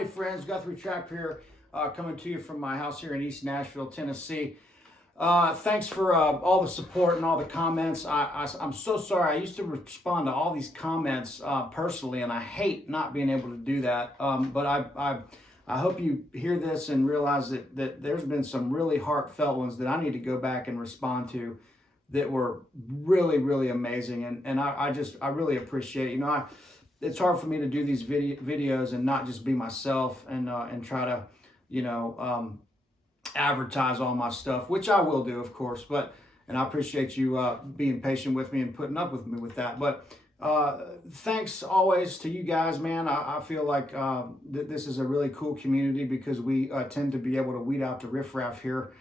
Howdy friends, Guthrie Trapp here, coming to you from my house here in East Nashville, Tennessee. Thanks for all the support and all the comments. I'm so sorry. I used to respond to all these comments personally, and I hate not being able to do that. But I hope you hear this and realize that there's been some really heartfelt ones that I need to go back and respond to that were really, really amazing. And I really appreciate it. You know, it's hard for me to do these videos and not just be myself and try to, you know, advertise all my stuff, which I will do, of course. And I appreciate you being patient with me and putting up with me with that. But thanks always to you guys, man. I feel like this is a really cool community because we tend to be able to weed out the riffraff here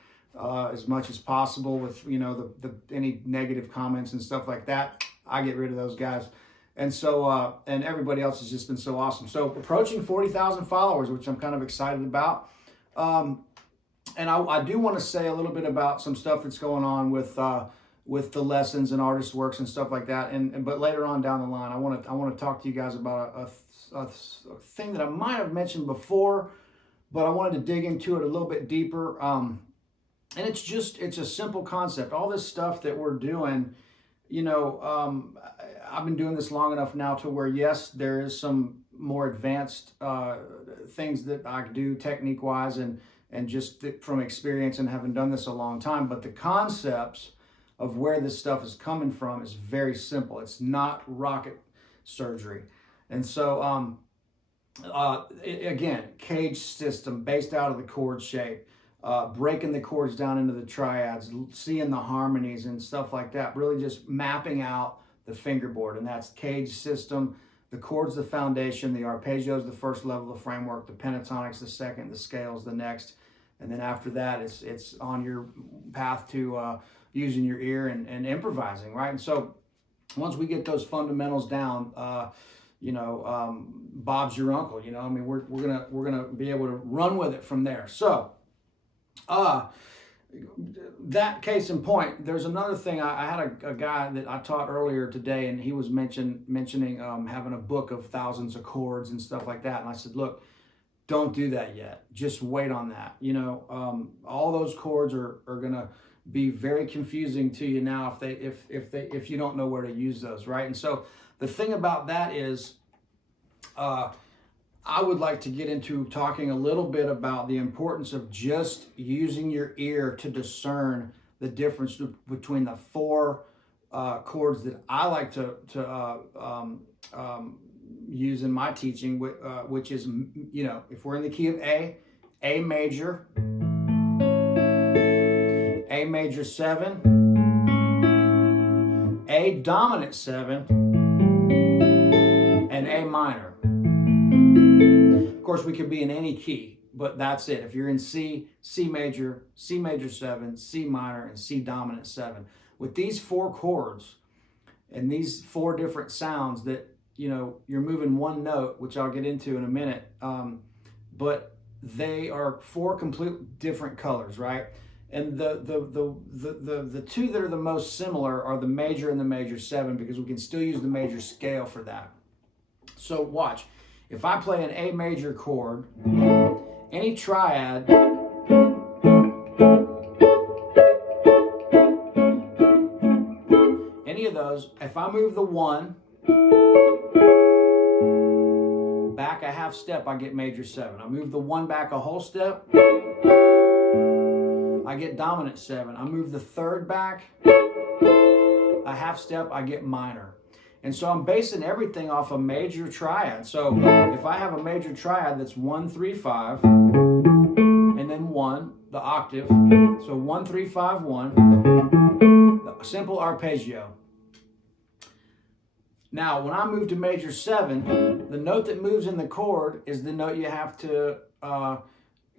as much as possible with, you know, any negative comments and stuff like that. I get rid of those guys. And so, and everybody else has just been so awesome. So approaching 40,000 followers, which I'm kind of excited about. And I do want to say a little bit about some stuff that's going on with the lessons and artist works and stuff like that. But later on down the line, I want to talk to you guys about a thing that I might have mentioned before, but I wanted to dig into it a little bit deeper. And it's a simple concept. All this stuff that we're doing, you know, I've been doing this long enough now to where, yes, there is some more advanced things that I do technique-wise and just from experience and having done this a long time. But the concepts of where this stuff is coming from is very simple. It's not rocket surgery. And so, again, cage system based out of the chord shape. Breaking the chords down into the triads, seeing the harmonies and stuff like that, really just mapping out the fingerboard. And that's cage system. The chord's the foundation, the arpeggio is the first level of the framework, the pentatonics the second, the scales the next, and then after that it's on your path to using your ear and improvising, right? And so once we get those fundamentals down, you know, Bob's your uncle. You know, I mean, we're gonna be able to run with it from there. So that case in point, there's another thing. I had a guy that I taught earlier today, and he was mentioning having a book of thousands of chords and stuff like that. And I said, look, don't do that yet. Just wait on that. You know, all those chords are gonna be very confusing to you now if you don't know where to use those, right? And so the thing about that is, I would like to get into talking a little bit about the importance of just using your ear to discern the difference between the four chords that I like to use in my teaching, which is, you know, if we're in the key of A major, A major 7, A dominant 7, and A minor. Of course, we could be in any key, but that's it. If you're in C, C major 7, C minor, and C dominant 7. With these four chords and these four different sounds that, you know, you're moving one note, which I'll get into in a minute, but they are four completely different colors, right? And the two that are the most similar are the major and the major 7, because we can still use the major scale for that. So watch. If I play an A major chord, any triad, any of those, if I move the 1 back a half step, I get major 7. I move the 1 back a whole step, I get dominant 7. I move the 3rd back a half step, I get minor. And so I'm basing everything off a major triad. So if I have a major triad that's 1, 3, 5, and then 1, the octave. So 1, 3, 5, 1. A simple arpeggio. Now, when I move to major 7, the note that moves in the chord is the note you have to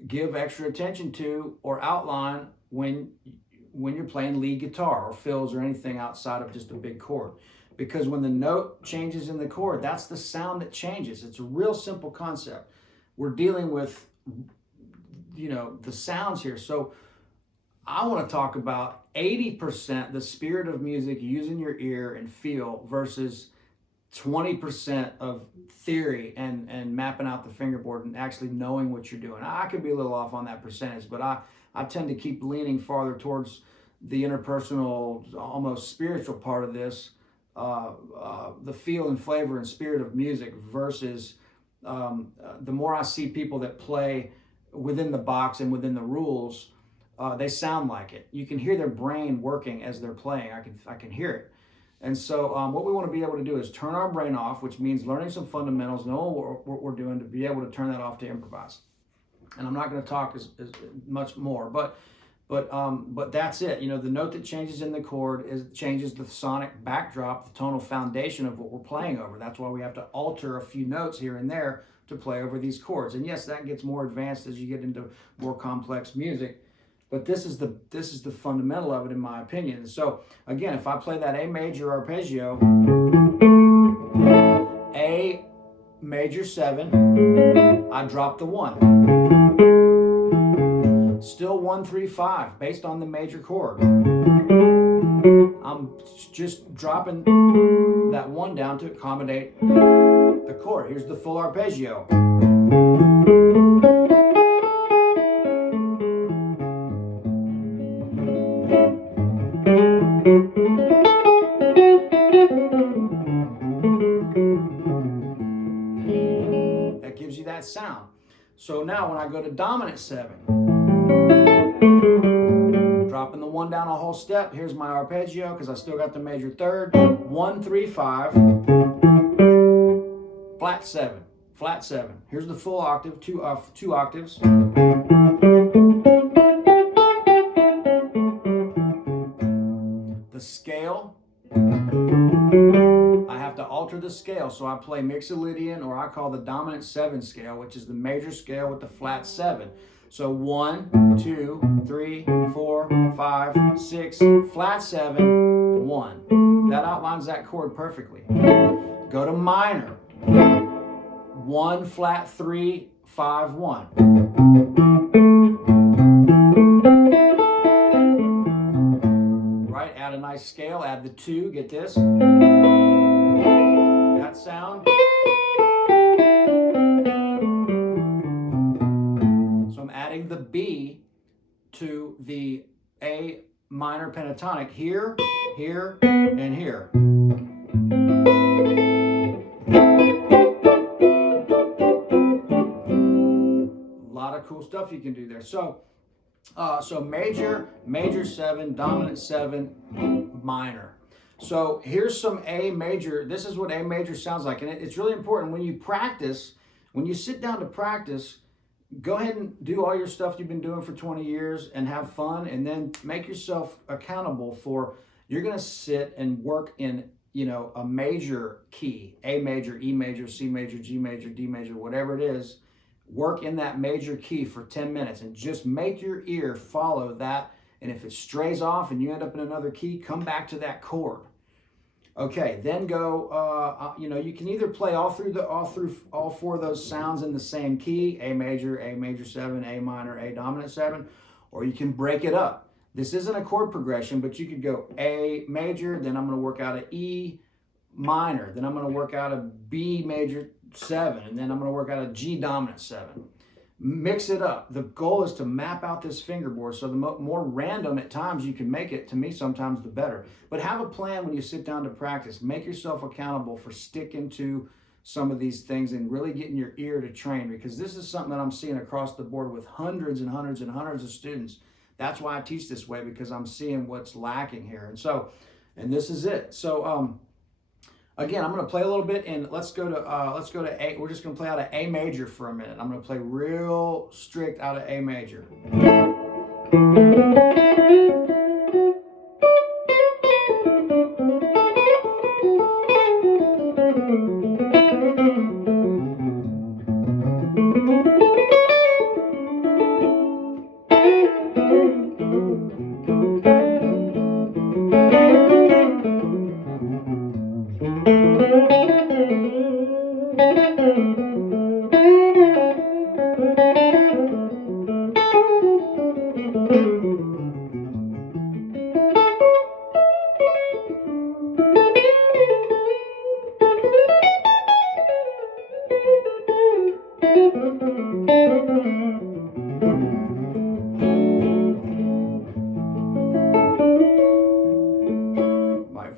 give extra attention to or outline when you're playing lead guitar or fills or anything outside of just a big chord. Because when the note changes in the chord, that's the sound that changes. It's a real simple concept. We're dealing with, the sounds here. So I want to talk about 80% the spirit of music, using your ear and feel, versus 20% of theory and mapping out the fingerboard and actually knowing what you're doing. I could be a little off on that percentage, but I tend to keep leaning farther towards the interpersonal, almost spiritual part of this, the feel and flavor and spirit of music, versus the more I see people that play within the box and within the rules, they sound like it. You can hear their brain working as they're playing. I can hear it. And so what we want to be able to do is turn our brain off, which means learning some fundamentals, knowing what we're doing, to be able to turn that off to improvise. And I'm not going to talk as much more, but that's it. The note that changes in the chord changes the sonic backdrop, the tonal foundation of what we're playing over. That's why we have to alter a few notes here and there to play over these chords. And yes, that gets more advanced as you get into more complex music. But this is the fundamental of it, in my opinion. So again, if I play that A major arpeggio, A major 7, I drop the 1. Still 1, 3, 5, based on the major chord. I'm just dropping that 1 down to accommodate the chord. Here's the full arpeggio. That gives you that sound. So now when I go to dominant 7, dropping the 1 down a whole step, here's my arpeggio because I still got the major 3rd. 1, 3, 5, flat 7, flat 7. Here's the full octave, two octaves. The scale, I have to alter the scale, so I play Mixolydian, or I call the dominant 7 scale, which is the major scale with the flat 7. So 1, 2, 3, 4, 5, 6, flat 7, 1. That outlines that chord perfectly. Go to minor. 1, flat 3, 5, 1. Right, add a nice scale, add the 2, get this. That sound. So I'm adding the B to the A minor pentatonic here, here, and here. A lot of cool stuff you can do there. So major 7, dominant 7, minor. So here's some A major. This is what A major sounds like. And it's really important when you practice, when you sit down to practice, go ahead and do all your stuff you've been doing for 20 years and have fun, and then make yourself accountable for, you're going to sit and work in, a major key, A major, E major, C major, G major, D major, whatever it is. Work in that major key for 10 minutes and just make your ear follow that. And if it strays off and you end up in another key, come back to that chord. Okay, then go, you can either play all four of those sounds in the same key, A major 7, A minor, A dominant 7, or you can break it up. This isn't a chord progression, but you could go A major, then I'm going to work out an E minor, then I'm going to work out a B major 7, and then I'm going to work out a G dominant 7. Mix it up. The goal is to map out this fingerboard, so the more random at times you can make it, to me sometimes the better. But have a plan when you sit down to practice. Make yourself accountable for sticking to some of these things and really getting your ear to train, because this is something that I'm seeing across the board with hundreds and hundreds and hundreds of students. That's why I teach this way, because I'm seeing what's lacking here. And this is it. So Again, I'm going to play a little bit, and let's go to A. We're just going to play out of A major for a minute. I'm going to play real strict out of A major.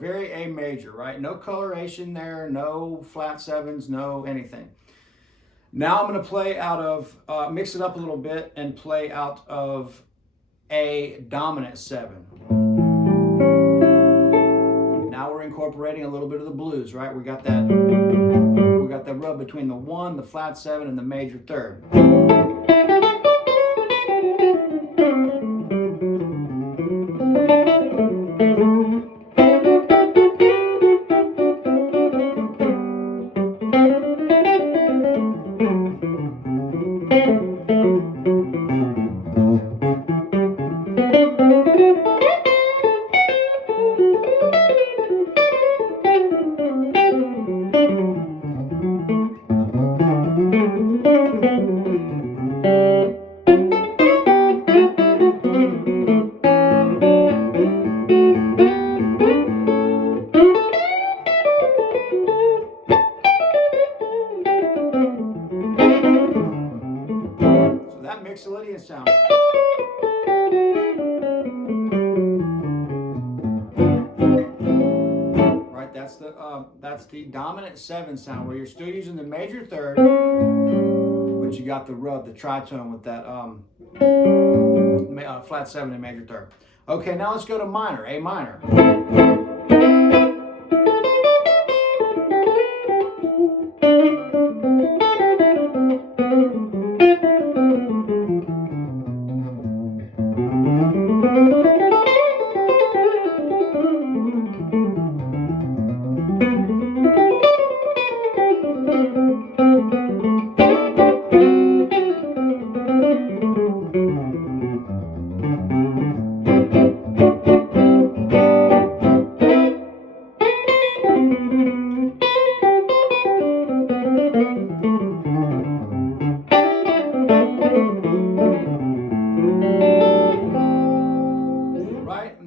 Very A major, right? No coloration there, no flat sevens, no anything. Now I'm going to play out of, mix it up a little bit and play out of A dominant 7. Now we're incorporating a little bit of the blues, right? We got that rub between the 1, the flat 7, and the major 3rd. Musicality sound. Right, that's the dominant 7 sound where you're still using the major 3rd, but you got the rub, the tritone with that flat 7 and major 3rd. Okay, now let's go to minor, A minor.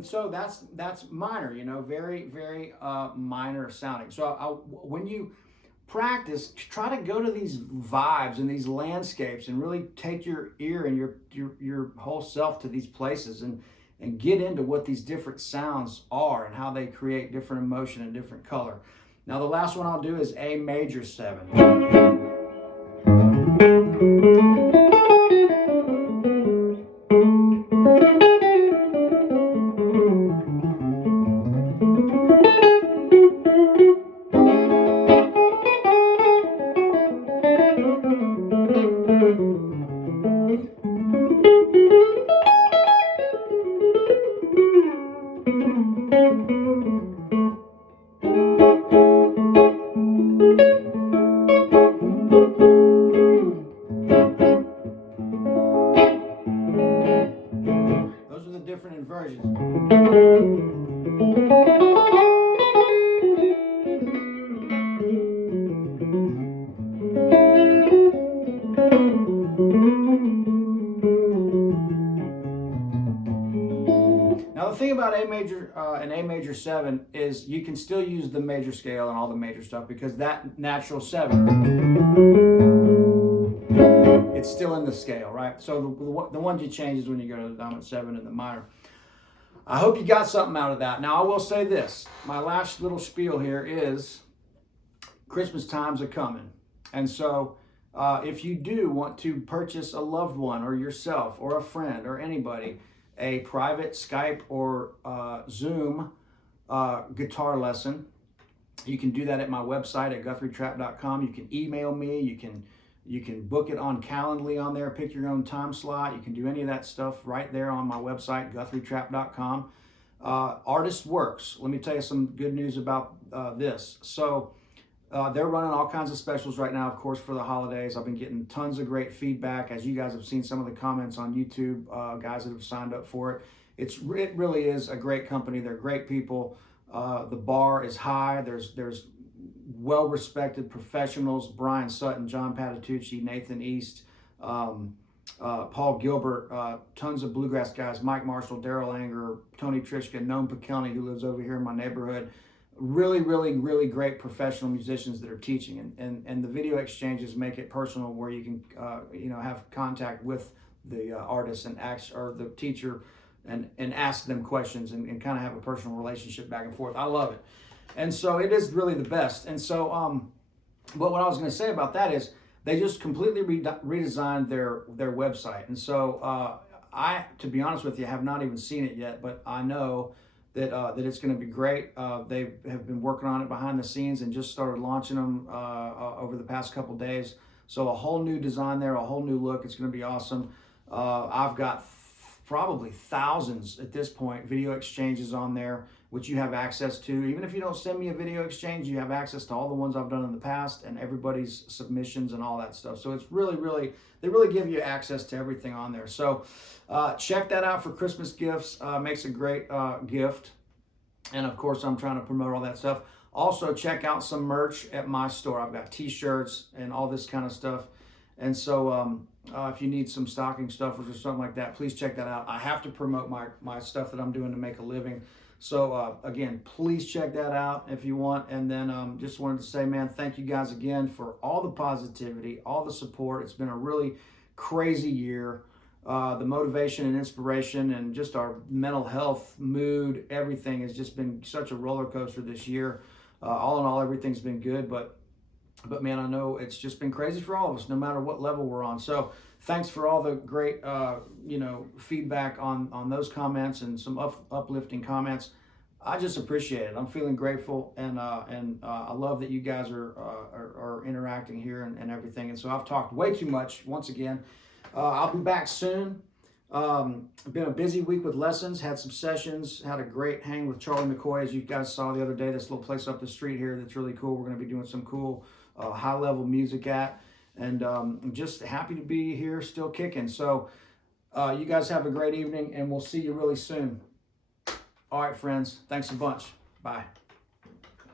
So that's minor, you know, very, very minor sounding. So when you practice, try to go to these vibes and these landscapes and really take your ear and your whole self to these places and get into what these different sounds are and how they create different emotion and different color. Now the last one I'll do is A major 7. Those are the different inversions. Now the thing about A major and A major 7 is you can still use the major scale and all the major stuff because that natural 7, it's still in the scale, right? So the ones you change is when you go to the dominant 7 and the minor. I hope you got something out of that. Now I will say this, my last little spiel here is Christmas times are coming. And so if you do want to purchase a loved one or yourself or a friend or anybody a private Skype or Zoom guitar lesson, You can do that at my website at GuthrieTrapp.com. You can email me. You can book it on Calendly on there. Pick your own time slot. You can do any of that stuff right there on my website, GuthrieTrapp.com. Artist Works. Let me tell you some good news about this. So they're running all kinds of specials right now, of course, for the holidays. I've been getting tons of great feedback, as you guys have seen some of the comments on YouTube, guys that have signed up for it. It really is a great company. They're great people. The bar is high. There's well-respected professionals: Brian Sutton, John Patitucci, Nathan East, Paul Gilbert, tons of bluegrass guys: Mike Marshall, Daryl Anger, Tony Trishka, Noam Pekelny, who lives over here in my neighborhood. Really, really, really great professional musicians that are teaching, and the video exchanges make it personal, where you can have contact with the artist and or the teacher, and ask them questions, and kind of have a personal relationship back and forth. I love it. And so it is really the best. And so, but what I was going to say about that is they just completely redesigned their website. And so to be honest with you, have not even seen it yet, but I know that it's going to be great. They have been working on it behind the scenes and just started launching them over the past couple days. So a whole new design there, a whole new look. It's going to be awesome. I've got probably thousands at this point video exchanges on there, which you have access to. Even if you don't send me a video exchange, you have access to all the ones I've done in the past and everybody's submissions and all that stuff. So it's really, really, they really give you access to everything on there. So check that out for Christmas gifts. Makes a great gift. And of course, I'm trying to promote all that stuff. Also, check out some merch at my store. I've got t-shirts and all this kind of stuff. And so if you need some stocking stuffers or something like that, please check that out. I have to promote my stuff that I'm doing to make a living. So again, please check that out if you want. And then just wanted to say, man, thank you guys again for all the positivity, all the support. It's been a really crazy year. The motivation and inspiration and just our mental health, mood, everything has just been such a roller coaster this year. All in all, everything's been good, but man, I know it's just been crazy for all of us, no matter what level we're on. So thanks for all the great, feedback on those comments and some uplifting comments. I just appreciate it. I'm feeling grateful, and I love that you guys are interacting here and everything. And so I've talked way too much once again. I'll be back soon. Been a busy week with lessons, had some sessions, had a great hang with Charlie McCoy, as you guys saw the other day, this little place up the street here that's really cool. We're going to be doing some cool high-level music at, and I'm just happy to be here still kicking. So you guys have a great evening, and we'll see you really soon. All right, friends, thanks a bunch. Bye.